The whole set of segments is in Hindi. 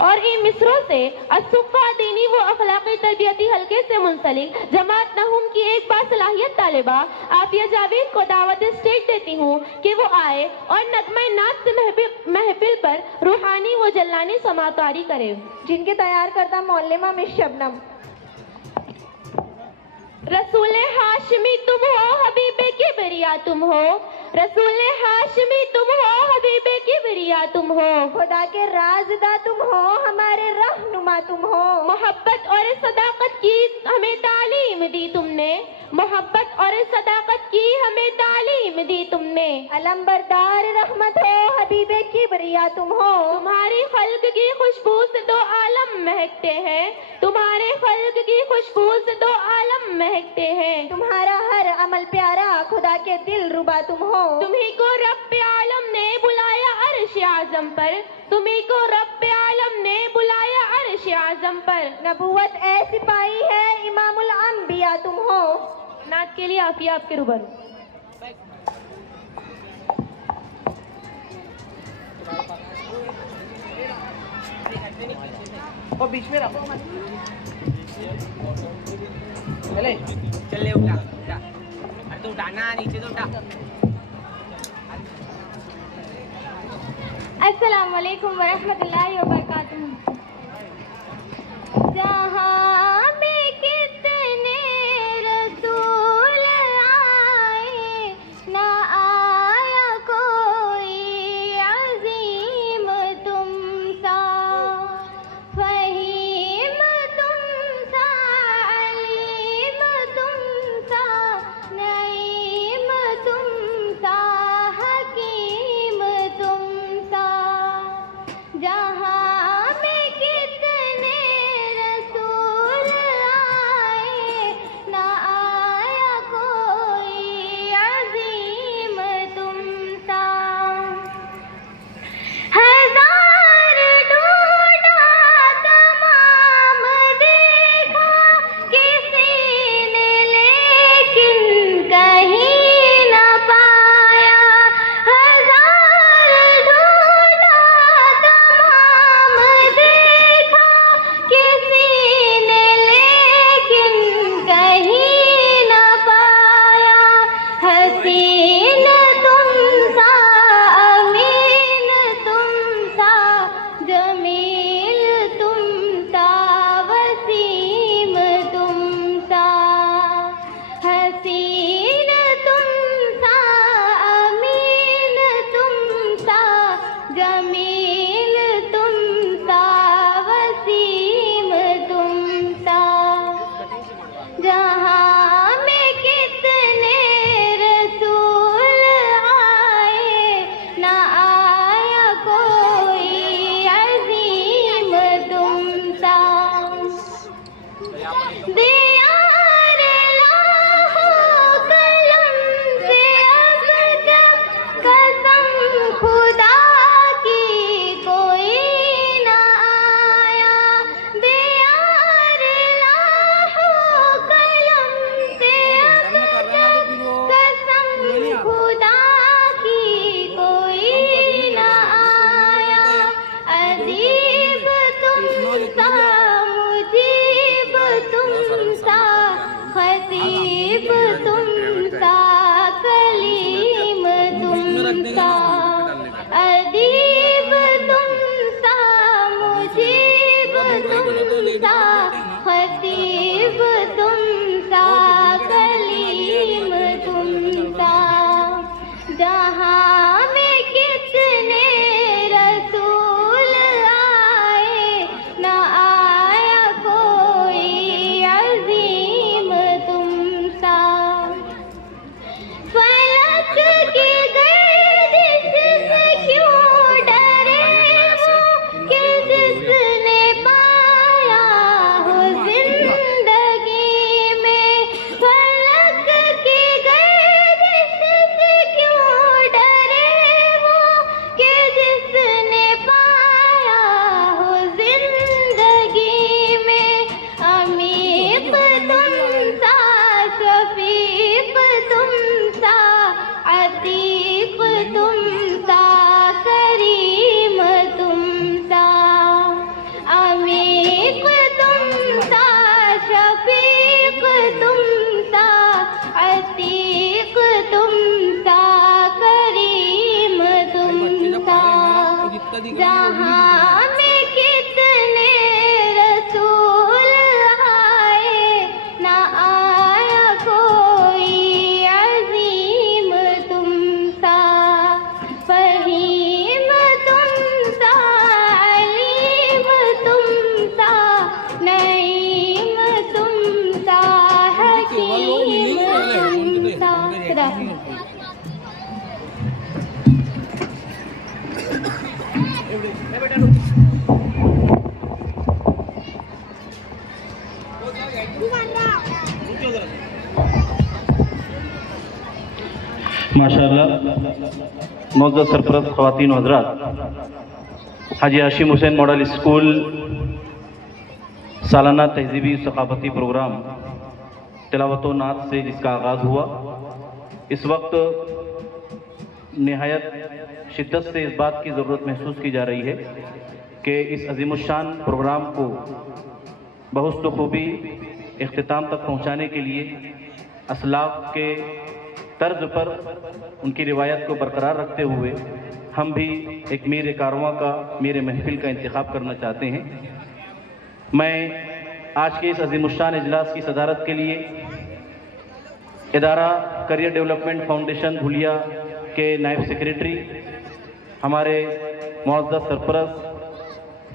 और इन मिसरों से असुक्का दीनी व अखलाकी तरबियती हल्के से मुंसलिक जमात नहुम की एक बासलाहियत तालिबा आफिया जावेद को दावत स्टेज देती हूँ कि वो आए और नगमा नात से महफिल पर रूहानी व जल्लानी समाकारी करे, जिनके तैयार करता मौलमा मिस शबनम। रसूल हाशमी तुम हो, हबीबे किबरिया तुम हो, रसूल हाशमी तुम हो, हबीबे किबरिया तुम हो, खुदा के राज़दा तुम हो, हमारे रहनुमा तुम हो। मोहब्बत और सदाकत की हमें तालीम दी तुमने, मोहब्बत और सदाकत की हमें तालीम दी तुमने। अलंबरदार रहमत हो, हबीबे किबरिया तुम हो। तुम्हारी खल्क की खुशबू से दो आलम महकते हैं, तुम्हारे खल्क की खुशबू से दो आलम महकते हैं। तुम्हारा हर अमल प्यारा, खुदा के दिल रुबा तुम हो। तुम्ही को रब्बे आलम ने बुलाया अर्श आजम पर, तुम्ही को रब्बे आलम ने बुलाया अर्श आजम पर। नबूवत ऐसी पाई है, इमामुल अंबिया तुम हो। नात के लिए आफिया आपके रूबरू। और बीच में रखो चले चल उठा उठा, अरे तो उठाना नीचे तो उठा। अस्सलाम वालेकुम वरहमतुल्लाहि वबरकातुहू। जहाँ में कितने रसूल आए, ना आया कोई अजीम तुम सा, फहीम तुम सा, अलीम तुम सा, नईम तुम सा, हकीम तुम सा। जहाँ में कितने रसूल आए, ना आया कोई अजीम तुम सा। हजार ढूंढा तमाम देखा, किसी ने लेकिन कहीं न पाया। हजार ढूंढा तमाम देखा, किसी ने लेकिन कहीं न पाया। हसीन तुम सा, अमीन तुम सा, जमील तुम सा, वसीम तुम सा। हसीन तुम सा, अमीन तुम सा, जमील तुम सा, वसीम तुम सा। जहाँ में कितने रसूल आए, ना आया कोई अजीम तुम सा। दियार लाहो कलम से अब तक, कसम खुदा की कोई ना आया। दियार लाहो कलम से अब तक, कसम खुदा की कोई ना आया। अजीब तुम सा, मुजीब तुम सा, खतीब तुम सा, कलीम तुम सा। अदीब तुम सा, मुजीब तुम सा, खतीब तुम सा, कलीम तुम सा। जहाँ में कितने रसूल आए, ना आया कोई अजीम तुम सा। फलक की गर्दिश से क्यों डरे हो, कि जिसने पाया माशाअल्लाह मौजूद सरपरस्त ख़वातीन हज़रात, हाजी हाशिम हुसैन मॉडल स्कूल सालाना तहजीबी सकाफ़ती प्रोग्राम तिलावत व नात से जिसका आगाज़ हुआ, इस वक्त निहायत शिद्दत से इस बात की ज़रूरत महसूस की जा रही है कि इस अज़ीमुश्शान प्रोग्राम को बहुत खूबी इख्तिताम तक पहुँचाने के लिए असलाफ़ के तर्ज पर उनकी रिवायत को बरकरार रखते हुए हम भी एक मीर कारवां का, मीर महफिल का इंतखाब करना चाहते हैं। मैं आज के इस अज़ीमुश्शान इजलास की सदारत के लिए इदारा करियर डेवलपमेंट फाउंडेशन धुलिया के नायब सेक्रेटरी, हमारे मुअज़्ज़ज़ सरपरस्त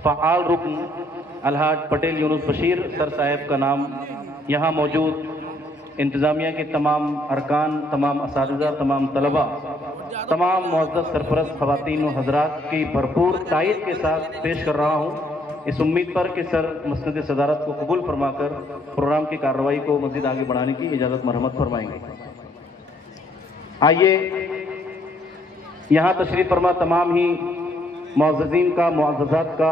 फ़आल रुकन अलहाज पटेल यूनुस बशीर सर साहब का नाम यहाँ मौजूद इंतज़ामिया के तमाम अरकान, तमाम असातिज़ा, तमाम तलबा, तमाम मुअज़्ज़ज़ सरपरस्त ख़वातीन व हज़रात की भरपूर तायद के साथ पेश कर रहा हूँ, इस उम्मीद पर कि सर मसनद सदारत को कबूल फरमाकर प्रोग्राम की कार्रवाई को मज़ीद आगे बढ़ाने की इजाज़त मरहमत फरमाएंगे। आइए यहाँ तशरीफ़ फरमा तमाम ही मुअज़्ज़ज़ीन का, मुअज़्ज़ज़ात का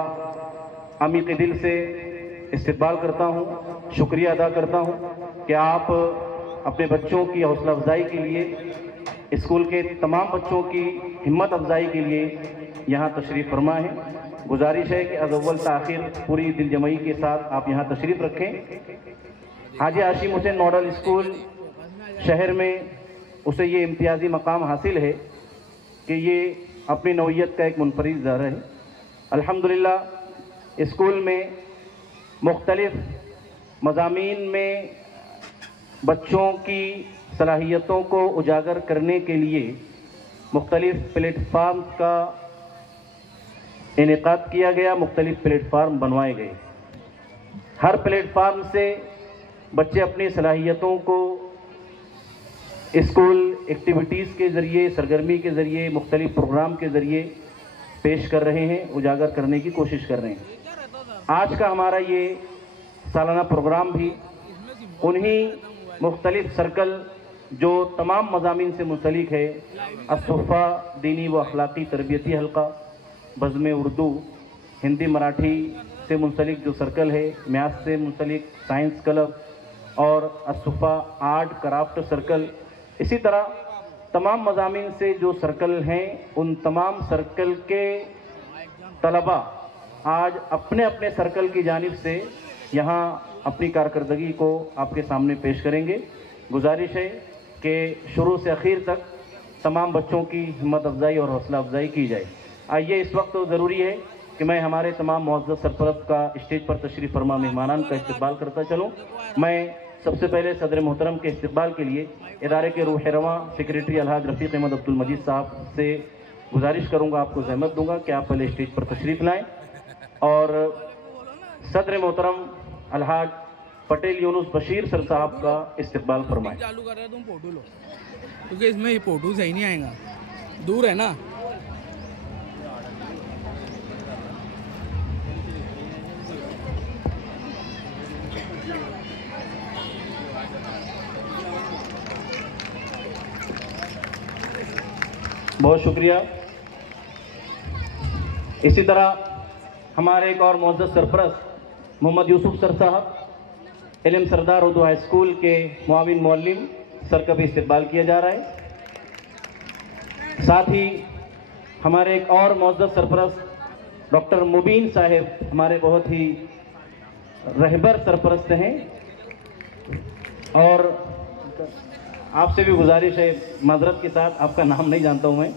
अमीक़ दिल से इस्तक़बाल करता हूँ, शुक्रिया अदा करता हूँ कि आप अपने बच्चों की हौसला अफजाई के लिए, स्कूल के तमाम बच्चों की हिम्मत अफजाई के लिए यहाँ तशरीफ़ फरमा है। गुजारिश है कि अव्वल ताख़िर पूरी दिलजमई के साथ आप यहाँ तशरीफ़ रखें। हाजी हाशिम हुसैन मॉडल स्कूल शहर में उसे ये इम्तियाज़ी मकाम हासिल है कि ये अपनी नौइयत का एक मुनफरिद ज़र है। अल्हम्दुलिल्लाह स्कूल में मुख्तलिफ़ मज़ामीन में बच्चों की सलाहियतों को उजागर करने के लिए मुख्तलिफ़ प्लेटफार्म का इनेकाद किया गया, मुख्तलिफ़ प्लेटफार्म बनवाए गए। हर प्लेटफार्म से बच्चे अपनी सलाहियतों को स्कूल एक्टिविटीज़ के ज़रिए, सरगर्मी के ज़रिए, मुख्तलिफ़ प्रोग्राम के ज़रिए पेश कर रहे हैं, उजागर करने की कोशिश कर रहे हैं। आज का हमारा ये सालाना प्रोग्राम भी उन्हीं मुख्तलिफ़ सर्कल जो तमाम मज़ामीन से मुंसलिक है, असुफ़ा दीनी व अखलाक़ी तरबियती हल्का, बज़्म उर्दू, हिंदी मराठी से मुंसलिक जो सर्कल है, मैथ से मुंसलिक साइंस क्लब और असुफ़ा आर्ट क्राफ्ट सर्कल, इसी तरह तमाम मज़ामीन से जो सर्कल हैं, उन तमाम सर्कल के तलबा आज अपने अपने सर्कल की जानिब से यहाँ अपनी कारकर्दगी को आपके सामने पेश करेंगे। गुजारिश है कि शुरू से आखिर तक तमाम बच्चों की हिम्मत अफजाई और हौसला अफजाई की जाए। आइए इस वक्त तो ज़रूरी है कि मैं हमारे तमाम मुअज़्ज़ज़ सरपरस्त का स्टेज पर तशरीफ़ फरमा मेहमानान का इस्तक़बाल करता चलूँ। मैं सबसे पहले सदर मोहतरम के इस्तक़बाल के लिए इदारे के रूह रवां सेक्रेटरी अलहाज रफ़ीक़ अहमद अब्दुल मजीद साहब से गुजारिश करूँगा, आपको ज़हमत दूँगा कि आप पहले स्टेज पर तशरीफ़ लाएँ और सदर मोहतरम अलहाज पटेल यूनुस बशीर सर साहब का इस्तक़बाल फरमाएं। चालू कर रहे हो तुम फोटो लो, क्योंकि इसमें ये फोटो सही नहीं आएगा, दूर है ना। बहुत शुक्रिया। इसी तरह हमारे एक और मुअज़्ज़ज़ सरपरस्त मोहम्मद यूसुफ सर साहब, इल्म सरदार उर्दू हाई स्कूल के मुआविन मुअल्लिम सर का भी इस्तक़बाल किया जा रहा है। साथ ही हमारे एक और मुअज़्ज़ज़ सरपरस्त डॉक्टर मुबीन साहब, हमारे बहुत ही रहबर सरपरस्त हैं और आपसे भी गुजारिश है, माज़रत के साथ आपका नाम नहीं जानता हूँ मैं,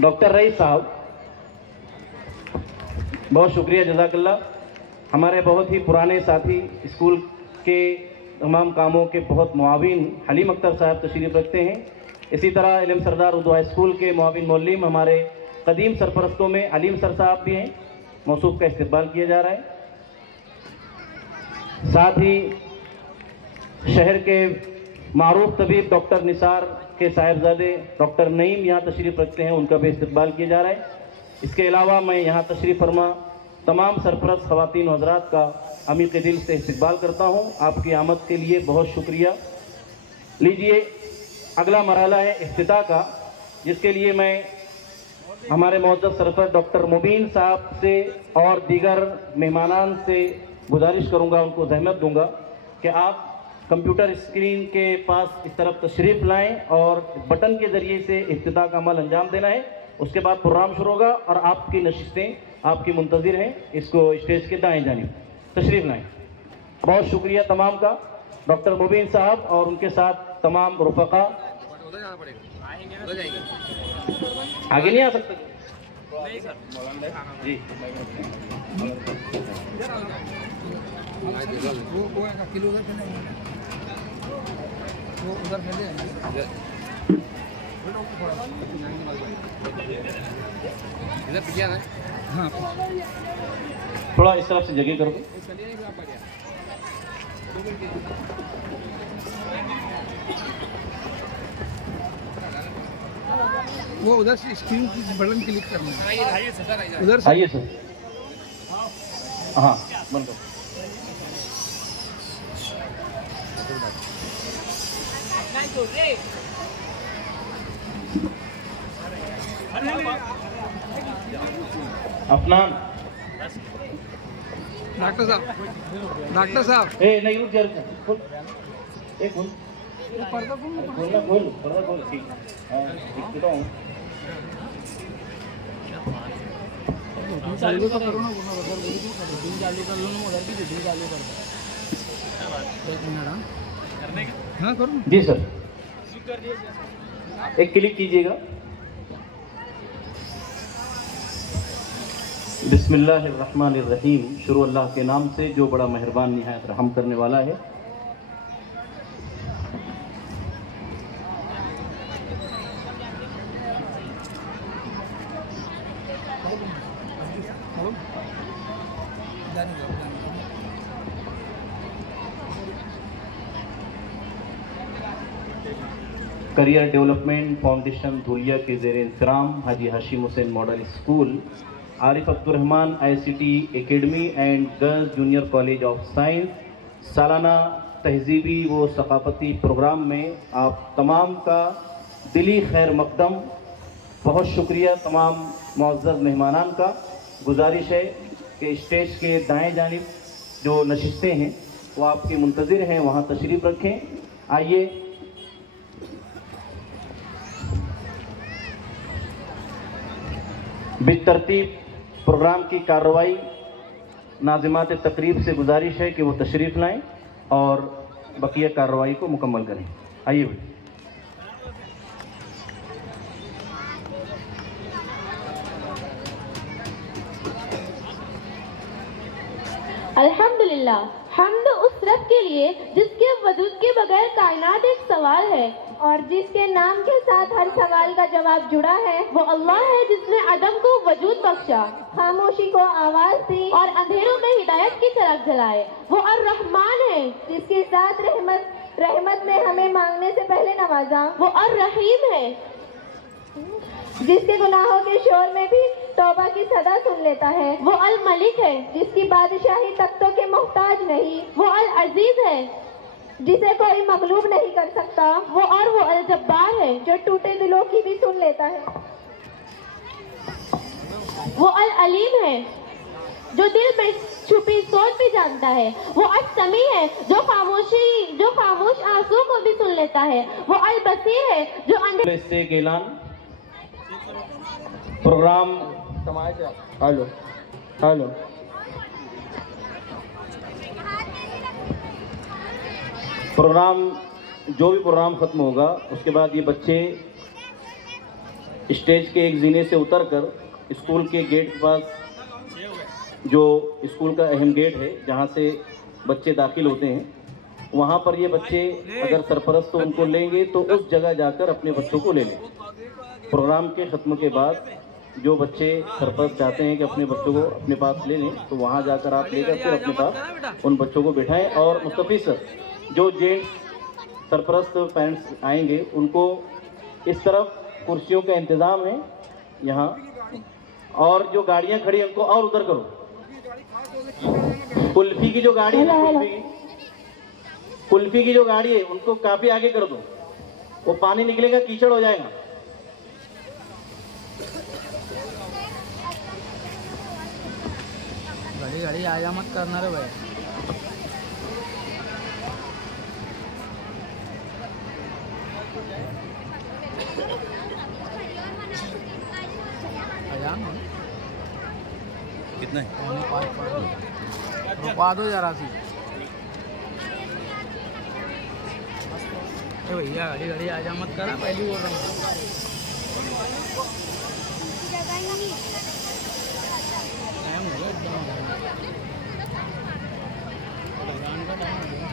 डॉक्टर रईस साहब, बहुत शुक्रिया, जज़ाकल्लाह। हमारे बहुत ही पुराने साथी, स्कूल के तमाम कामों के बहुत मुआविन हलीम अख्तर साहब तशरीफ़ रखते हैं। इसी तरह इल्म सरदार उर्दू हाई स्कूल के मुआविन मुअल्लिम हमारे कदीम सरपरस्तों में अलीम सर साहब भी हैं, मौसूफ का इस्तक़बाल किया जा रहा है। साथ ही शहर के मारूफ तबीब डॉक्टर निसार के साहिबजादे डॉक्टर नईम यहाँ तशरीफ़ रखते हैं, उनका भी इस्तक़बाल किया जा रहा है। इसके अलावा मैं यहाँ तशरीफ़ फरमा तमाम सरपरस्त ख़वातीन हज़रात का अमीक़ दिल से इस्तक़बाल करता हूँ। आपकी आमद के लिए बहुत शुक्रिया। लीजिए, अगला मरहला है इफ्तिताह का, जिसके लिए मैं हमारे मोअज़्ज़ज़ सरपंच डॉक्टर मुबीन साहब से और दीगर मेहमानान से गुजारिश करूंगा, उनको जहमत दूंगा कि आप कंप्यूटर स्क्रीन के पास इस तरफ तशरीफ़ लाएं और बटन के ज़रिए से इफ्तिताह का अमल अंजाम देना है। उसके बाद प्रोग्राम शुरू होगा और आपकी नशिस्तें आपकी मुंतज़िर हैं, इसको स्टेज के दाएं जानिब तशरीफ़ लाएं। बहुत शुक्रिया तमाम का, डॉक्टर मुबीन साहब और उनके साथ तमाम रुफ़क़ा। आगे नहीं आ सकते जी। वो किलो उधर फैले, वो उधर फैले। इधर किया है। हाँ, थोड़ा इस तरफ से जगह कर दो। वो उधर से स्क्रीन की बटन क्लिक करना है। उधर से आइए सर। हाँ, बंद करो। अफनान, डॉक्टर साहब नहीं रुक जा, खोल एक खोल, पर्दा खोल। खोलना खोल, पर्दा खोल। ठीक, हाँ दिखता हूँ। चालू तो करो ना, चालू कर लो ना, उधर भी दे चालू कर दो। एक मिनट। हाँ करो जी सर, एक क्लिक कीजिएगा। बिस्मिल्लाहिर्रहमानिर्रहीम, शुरू अल्लाह के नाम से जो बड़ा मेहरबान निहायत रहम करने वाला है। करियर डेवलपमेंट फाउंडेशन धुलिया के ज़ेर इंतज़ाम Haji Hashim Hussain model school, Arif Abdurrahman ICT academy and girls junior college of science सालाना तहजीबी व सकाफ़ती प्रोग्राम में आप तमाम का दिली खैर मकदम। बहुत शुक्रिया तमाम मुअज़्ज़ज़ मेहमानान का। गुजारिश है कि स्टेज के दाएं जानिब जो नशिस्तें हैं वो आपकी मुंतज़िर हैं, वहाँ तशरीफ़ रखें। आइए, बितरतीब प्रोग्राम की कार्रवाई नाज़िमात तकरीब से गुजारिश है कि वो तशरीफ़ लाएं और बकिया कार्रवाई को मुकम्मल करें। आइए भाई। अल्हम्दुलिल्लाह, हम्द उस रब के लिए जिसके वजूद के बगैर कायनात एक सवाल है और जिसके नाम के साथ हर सवाल का जवाब जुड़ा है। वो अल्लाह है जिसने अदम को वजूद बख्शा, खामोशी को आवाज दी और अंधेरों में हिदायत की चिराग जलाए। वो अर्रहमान है जिसके साथ रहमत ने हमें मांगने से पहले नवाजा। वो अर्रहीम है जिसके गुनाहों के शोर में भी तौबा की सदा सुन लेता है। वो अल मलिक है जिसकी बादशाही तख्तों के मोहताज नहीं। वो अल अजीज है जिसे कोई मगलूब नहीं कर सकता। वो अल जब्बार है जो टूटे दिलों की भी सुन लेता है। वो अल अलीम है जो दिल में छुपी सोच भी जानता है। वो अस्समी है जो खामोश आंसू को भी सुन लेता है। वो अल बसीर है जो अंधे से ऐलान प्रोग्राम। हेलो हेलो, प्रोग्राम जो भी प्रोग्राम ख़त्म होगा उसके बाद ये बच्चे स्टेज के एक जीने से उतरकर स्कूल के गेट के पास, जो स्कूल का अहम गेट है जहाँ से बच्चे दाखिल होते हैं, वहाँ पर ये बच्चे अगर सरपरस्त तो उनको लेंगे तो उस जगह जाकर अपने बच्चों को ले लें। प्रोग्राम के ख़त्म के बाद जो बच्चे सरपरस्त चाहते हैं कि अपने बच्चों को अपने पास ले लें तो वहाँ जाकर आप लेकर फिर अपने पास उन बच्चों को बिठाएं। और मुस्तफ़ी सर, जो जेंट्स सरपरस्त पेरेंट्स आएंगे उनको इस तरफ कुर्सियों का इंतज़ाम है यहाँ, और जो गाड़ियाँ खड़ी हैं उनको और उधर करो। कुल्फ़ी की जो गाड़ी है ना, कुल्फी की जो गाड़ी है उनको काफी आगे कर दो, वो पानी निकलेगा कीचड़ हो जाएगा। घड़ी घड़ी आजा मत करना रे भाई। आजा कितना है? रुकवा दो जरा सी। अरे भैया घड़ी घड़ी आजा मत करा, पहली बोल रहा हूँ। टाइम हो गया एकदम। लगान का टाइम हो गया।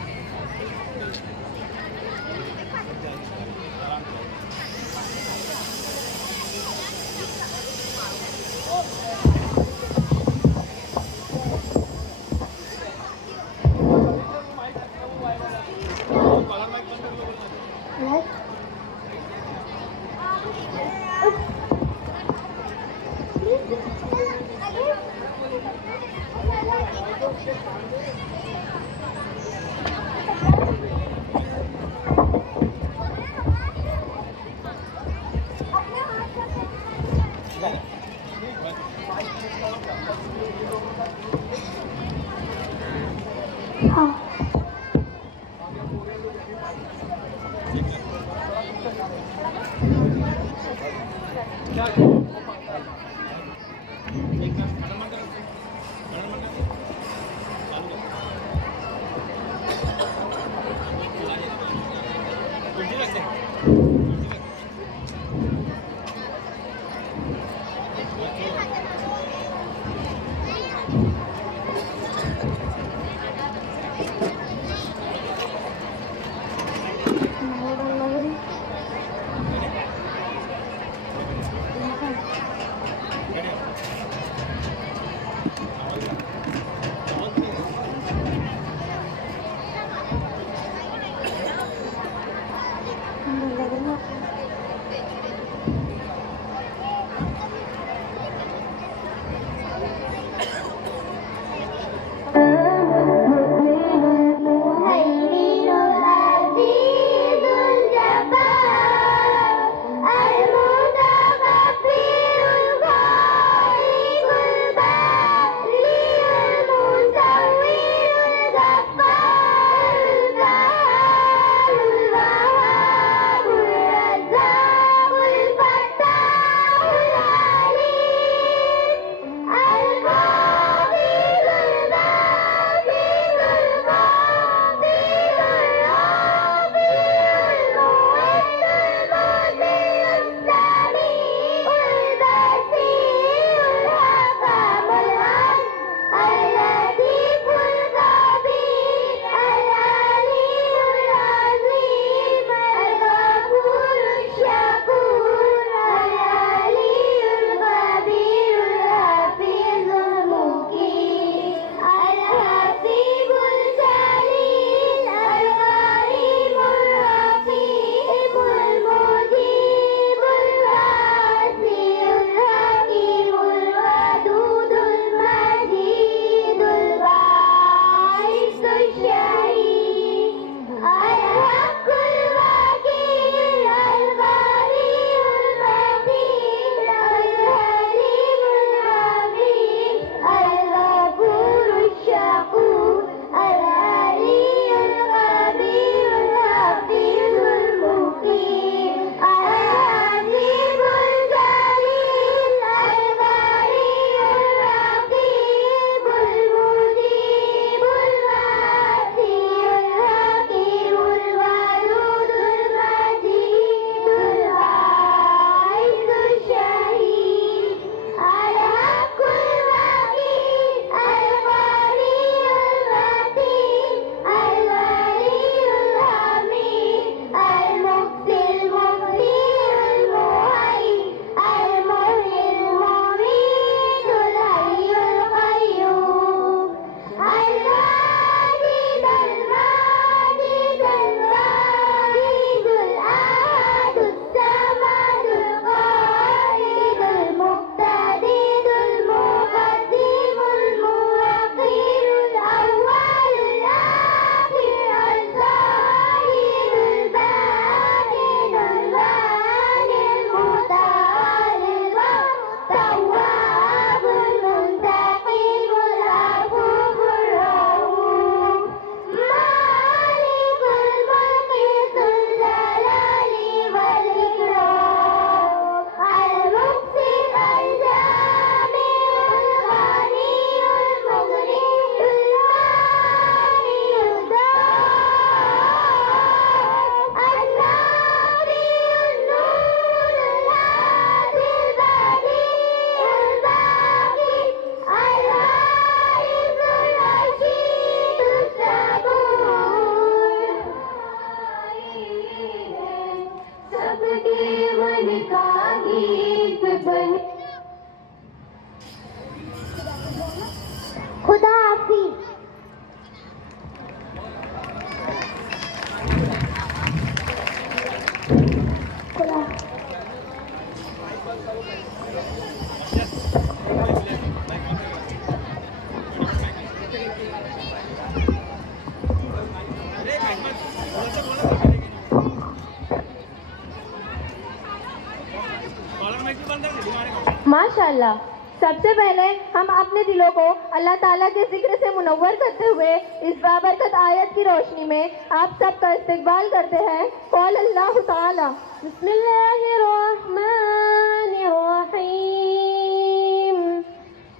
इंशाअल्लाह। सबसे पहले हम अपने दिलों को अल्लाह ताला के जिक्र से मुनव्वर करते हुए इस बाबरकत आयत की रोशनी में आप सबका इस्तकबाल करते हैं। कौल अल्लाह ताला बिस्मिल्लाहिर्रहमानिर्रहीम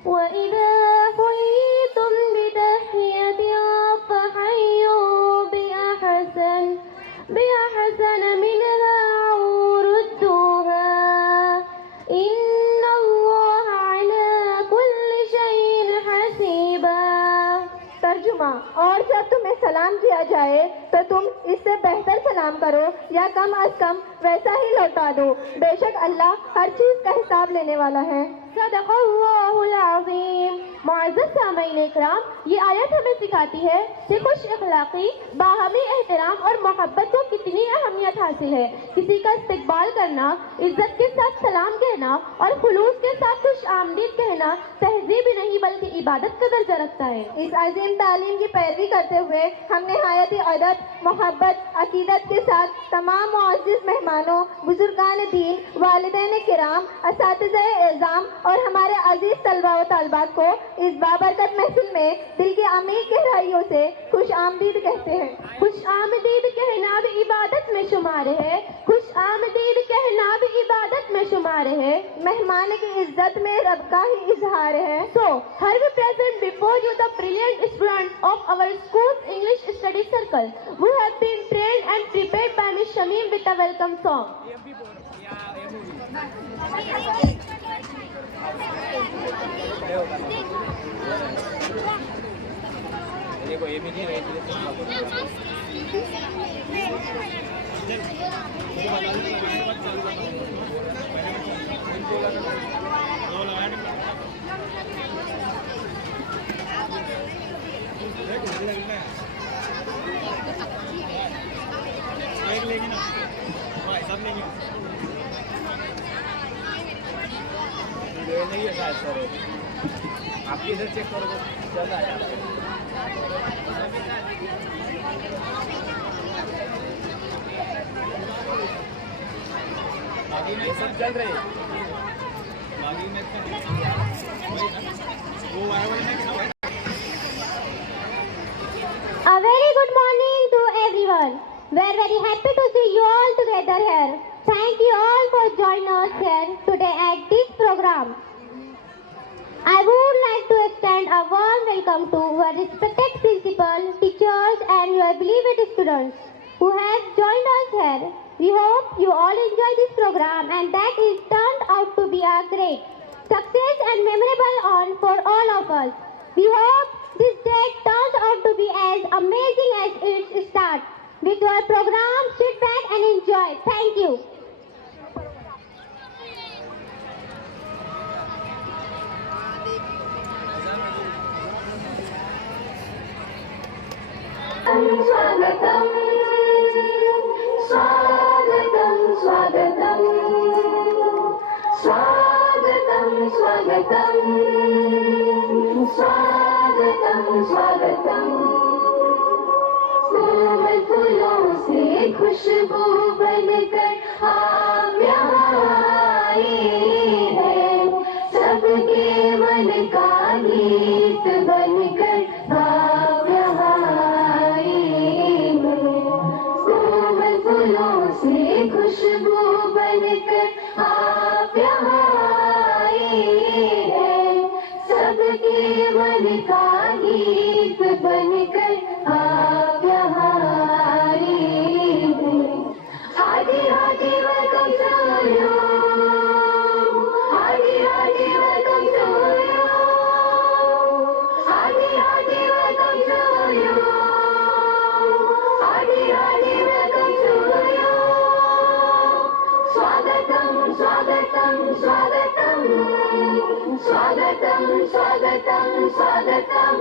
व इज़ा हुयितुम बितहियतिन फहय्यू बिअहसन मिनहा औ रुद्दूहा इन्नल्लाहा अला कुल्लि शैइन हसीबा। तर्जुमा, और जब तुम्हें सलाम किया जाए तो तुम इससे बेहतर सलाम करो या कम अज कम वैसा ही लौटा दो। बेशक अल्लाह हर चीज का हिसाब लेने वाला है। सदक़ल्लाहुल अज़ीम। मुअज़्ज़ज़ सामईन इकराम, ये आयत हमें सिखाती है कि खुश अखलाक़ी, बाहमी एहतराम और मोहब्बत को कितनी अहमियत हासिल है। किसी का इस्तकबाल करना, इज्जत के साथ सलाम कहना और खुलूस के साथ खुश आमदीद कहना तहज़ीब ही नहीं बल्कि इबादत का दर्जा रखता है। इस अजीम तालीम की पैरवी करते हुए हम निहायत अदब, मोहब्बत, अकीदत के साथ तमाम मुअज़्ज़िज़ मेहमानों, बुजुर्गान दीन, वालिदैन किराम, असातिज़ाए इल्ज़ाम और हमारे अजीज तलबा व तालिबात को इस बाबरकत महफिल में दिल की अमीर गहराइयों से खुश आमदीद कहते हैं। खुश आमदीद कहना भी इबादत में शुमार है। खुश आमदीद कहना भी इबादत में शुमार है। मेहमान की इज्जत में रब का ही इजहार है। So, here we present before you the brilliant students of our school's English study circle who have been trained and prepared by Miss Shamim with a welcome song. देखो ये भी नहीं रही ये नहीं है शायद सर, आपकी इधर चेक करो चल रहा है। बाकी में सब चल रहे हैं। बाकी में वो आया वाला नहीं। A very good morning to everyone. We are very happy to see you all together here. Thank you all for joining us here today at this program. I would like to extend a warm welcome to our respected principal, teachers and your beloved students who have joined us here. We hope you all enjoy this program and that it turned out to be a great success and memorable one for all of us. We hope this day turns out to be as amazing as its start. With your program, sit back and enjoy. Thank you. स्वागतम स्वागतम स्वागतम स्वागतम स्वागतम स्वागतम स्वागतम। कोमल फूलों से खुशबू बनकर आप यहाँ आए हैं, सबके मन का गीत बनकर आप यहाँ आए हैं। कोमल फूलों से खुशबू बनकर आप यहाँ आए हैं, सबके मन का गीत बनकर आप यहाँ आए हैं। हाजी हाजी वेलकम टू यू, हाजी हाजी वेलकम टू यू, हाजी हाजी वेलकम टू यू, हाजी हाजी वेलकम टू यू। स्वागतम स्वागतम स्वागतम स्वागतम स्वागतम स्वागतम स्वागतम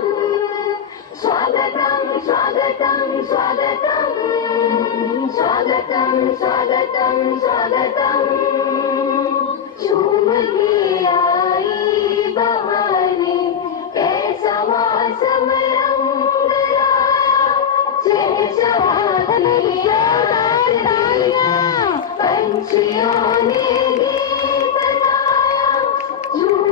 स्वागतम स्वागतम स्वागतम स्वागतम स्वागतम। झूम के आई बहारें, कैसा मौसम रंग लाया, चहचहाती तालियां, पंछियों ने गीत गाया। झूम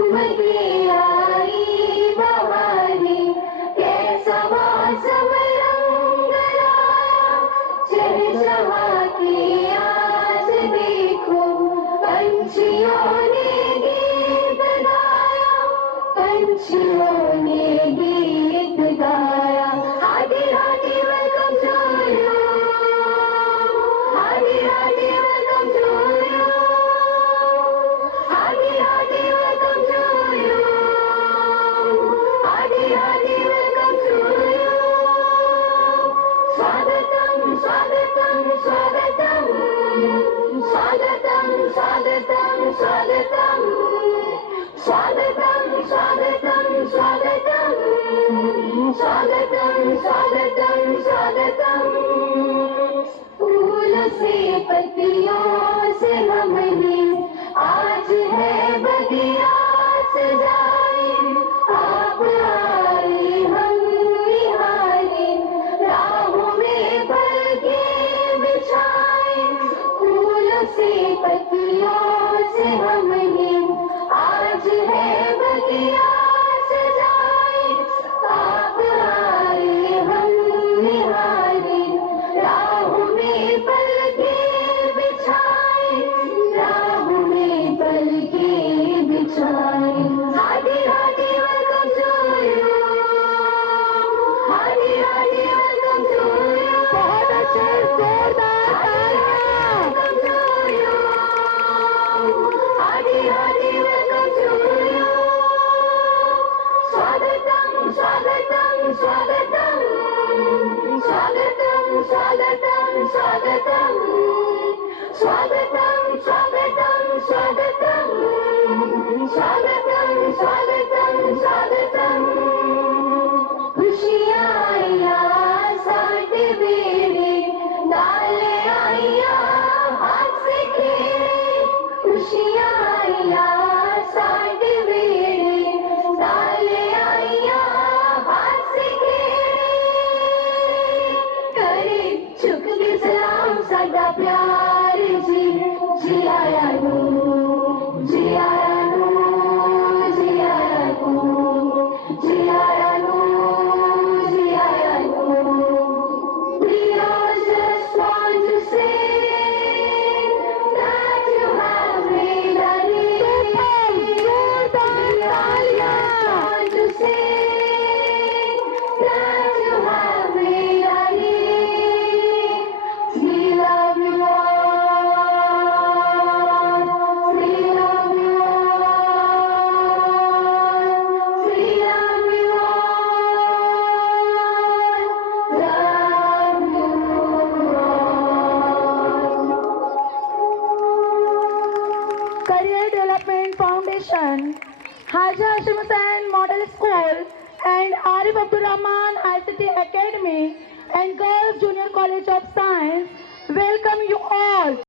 पंछियों ने गीत गाया हादी हादी वेलकम टू यू हादी हादी वेलकम टू यू हादी हादी वेलकम टू यू हादी हादी वेलकम टू यू स्वागतम स्वागतम स्वागतम स्वागतम स्वागतम स्वागतम स्वागतम स्वागतम स्वागतम स्वागतम स्वागतम स्वागतम फूल से पत्तियों से हमने आज है बगिया सजाई आप आए हम निहारे राहों में पलके बिछाए फूल से पत्तियों से हमने आज है बगिया सजाए आप आए हम निहारे राहों में पलके बिछाए राहों में पलके बिछाए हादी हादी वेलकम टू यू हादी हादी वेलकम टू यू बहुत अच्छे जोरदार तालियां वेलकम टू यू हादी हादी वेलकम टू यू स्वागतम स्वागतम स्वागतम स्वागतम स्वागतम स्वागतम स्वागतम स्वागतम स्वागतम स्वागतम स्वागतम स्वागतम खुशियाँ आया साथ बेड़े डाले आया हाथ से खेले खुशियाँ आया साथ बेड़े डाले आया हाथ से खेले करे झुक के सलाम साडा प्यार जी जी आया नू जी आया नू जी आया नू जी आया नू जी आया नू We all just want to say that you have made a day. We all want to say that you have made a day. We love you all. We love you all. We love you all. Love you all. Career Development Foundation, Haja Hashim Hussain Model School and Arif Abdul Rahman ICT Academy and Girls Junior College of Science welcome you all.